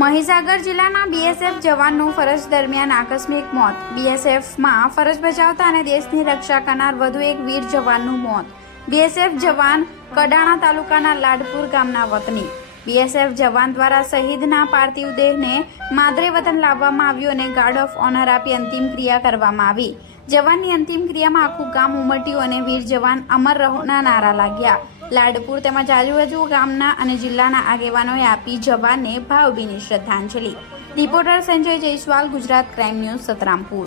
મહીસાગર જિલ્લાના બીએસએફ જવાનનું ફરજ દરમિયાન આકસ્મિક મોત। બીએસએફમાં ફરજ બજાવતા અને દેશની રક્ષા કરનાર વધુ એક વીર જવાનનું મોત। બીએસએફ જવાન કડાણા તાલુકાના લાડપુર ગામના વતની। બીએસએફ જવાન દ્વારા શહીદના પાર્થિવ દેહને માદરે વતન લાવવામાં આવ્યું અને ગાર્ડ ઓફ ઓનર આપી અંતિમ ક્રિયા કરવામાં આવી। જવાનની અંતિમ ક્રિયામાં આખું ગામ ઉમટ્યું અને વીર જવાન અમર રહોના નારા લાગ્યા। લાડપુર તેમજ આજુબાજુ ગામના અને જિલ્લાના આગેવાનોએ આપી જવાનને ભાવભીની શ્રદ્ધાંજલિ। Reporter Sanjay Jaiswal, Gujarat crime news, Santrampur.